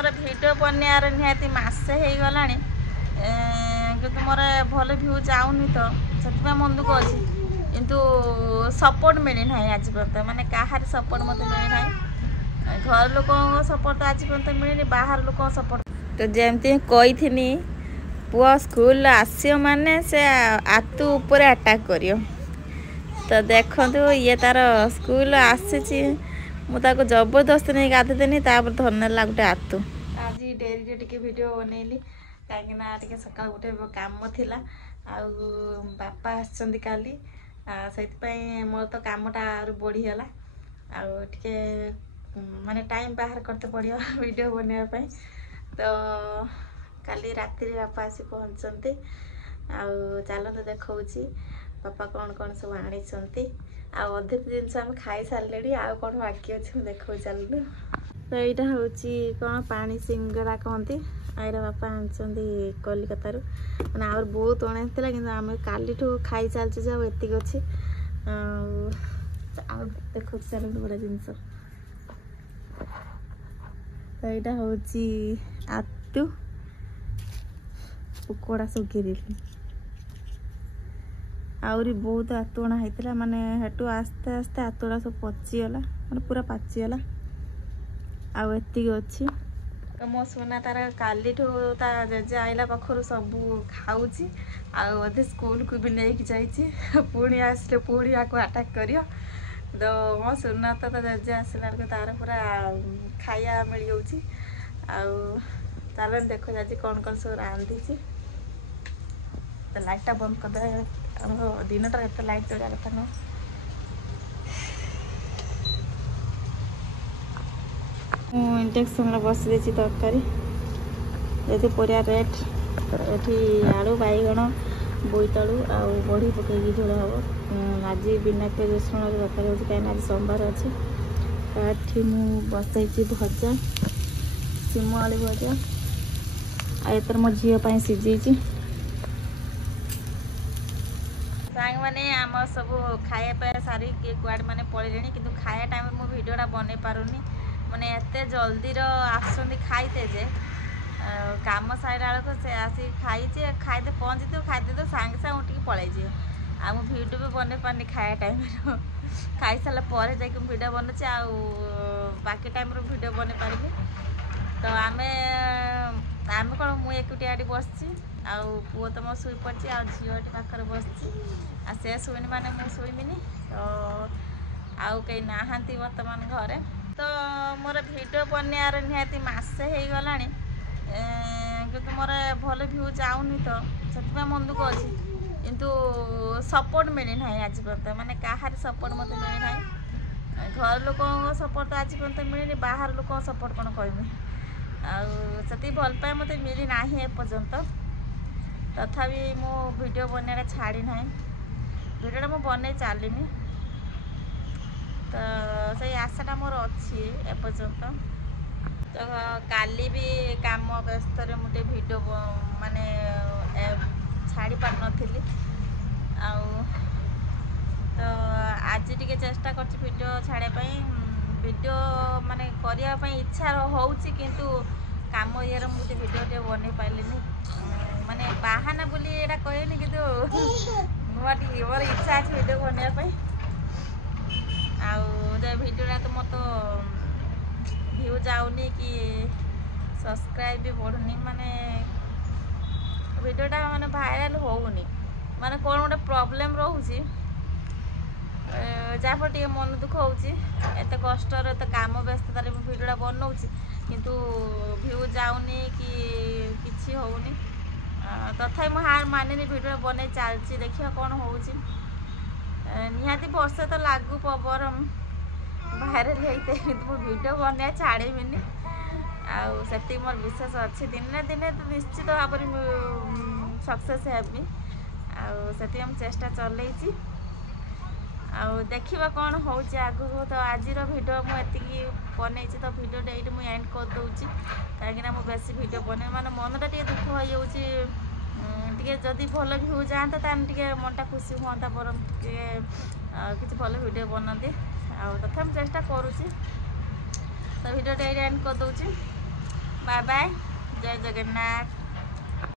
मोर video बनार निहाती मसे हो गला कि मोर भल भ्यू जाऊनी तो से मन दुख अच्छी किंतु सपोर्ट मिली ना आज पर्यंत माने कहार सपोर्ट मत मिली ना घर लोक सपोर्ट तो आज पर्यंत मिलनी बाहर लोक सपोर्ट तो जमती कही पुआ स्कूल आसियो माने से आतु ऊपर अटैक करियो तो देखो ये तार स्कूल आसी मुझे जबरदस्त नहीं गाधेदेनी धरनेला गोटे आतु आज डेरी टे वीडियो बनैली कहीं सका गोटे कम थिला बापा आसछंती काली से मोर तो कामटा बढ़ीगला आगे माने टाइम बाहर करते पड़ो वीडियो बनवाई तो काली राति बापा आसी पहुँचती चलो तो देखा बापा कौन कौन सब आनी अधे जिनस आम खाई सारे आउ कौन बाकी अच्छे देखो चलू तो यहाँ हूँ कौन पानी सिंगड़ा कहती आईरा बापा आनी कलिकतार मैंने आर बहुत अणाई कि आम काली खाई चलचे एतिक अच्छी देखो चल बड़ा जिनस तो यहाँ हूँ आतु कुकड़ा सब गिरली आउरी बहुत आतुणा होता माने हेटू आस्ते आस्ते आतुड़ा सब पचिगला माने पूरा पाचिगला आउ एतिक अच्छी तो मो सोना तार काली जेजे आइला पाखर सब खाऊँची आधे स्कूल को भी नहीं जाइए पुणी आसले पुणी या आटाक कर तो मो सोना तो जेजे आसला तार पूरा खाया मिल जाऊँगी चल देखो आज कौन कौन सब रांधी तो लाइटा बंद करदे दिन तो लाइट चढ़ा कथा न इंडक्शन बस देती तरकारी ये परिया रेट ये आलू बैगण बोईतालू आ बड़ी पकईकी झोल हम आज बिना पियाज रसुण तरकारी हो कहीं आज सोमवार अच्छे काठी मु बसई भजा सिम आलू भजा आर मो झीपाई सीझे सांग मैंने आम सब खाया सारी कुआड़े मैंने पड़े कि खाया टाइम मु भिडियोटा बन पारुनी मैंने एत जल्दी आसुँच खाईते जे कम सारा बेलू से आसी खाईचे खाईदे पहुँची तो खाईदे तो सांगे सांगे उठिक पलैजे आ मु भिडियो भी बन पारनी खाया टाइम खाई सारापर जाकि भिडियो बनूचे बाकी टाइम भिडियो बन पारि तो आम आम कौन मुझे एकुटिया बसची पुओ तो मो शुई पड़ी झील पाखे बसची से शुनि माने मु शुइमिनी तो आउ कहीं नहांती वर्तमान घरे तो मोर वीडियो बनार निहाती मसे हो गला कि मोर भल भ्यू जाऊनी तो से मन दुख अच्छी किंतु सपोर्ट मिली ना आज पर्यंत माने कहार सपोर्ट मत मिली ना घर लोक सपोर्ट तो आज पर्यंत मिलनी बाहर लोक सपोर्ट कौन कहमी आती भल पाए मत मिली ना एपर्यंत तथापि मो वीडियो बनाने छाड़ी ना वीडियोटा मु बन चलनी तो से आशाटा मोर अच्छी एपर्यंत तो काली भी काम व्यस्त मुझे वीडियो माने छाड़ी पार नथिली तो आज टी चेष्टा कर वीडियो छाड़ापी वीडियो माने करने इच्छा होउची किंतु काम ये मुझे वीडियो टे बन पारे माने बाहाना बोली एटा कहनी कि मोर इच्छा अच्छे वीडियो बनवाई वीडियोटा तो मत भ्यू जाऊनी कि सब्सक्राइब भी बढ़ुनी माने वीडियोटा माने भाइराल होउनी माने कौन गोटे प्रॉब्लम रोचे जहाँफल टे मन दुख होते कष्ट काम व्यस्ततार वीडियोटा बनाऊँगी किंतु भ्यू जाऊनी कि होनी तथा मुझे हार मानी वीडियो बन चलती देखिए कौन हो निहाती वर्षे तो लागू पवर भाइराल होते वीडियो बनवा छाड़बी आती मोर विश्वास अच्छी दिने दिने तो निश्चित भाव सक्सेस हेबी आती चेष्टा चलती देखा कौन हो आगू तो आज वीडियो मुझे बनई तो वीडियो ये मुझे एंड कर दूसरी कहीं बेस वीडियो बन माने मनटा टे दुख हो जदि भल भ्यू जाता टे मनटा खुशी हाँ बर कि भल वीडियो बनाते तथा चेष्टा करुँची तो वीडियो ये एंड कर दूसरी बाय बाय, जय जगन्नाथ।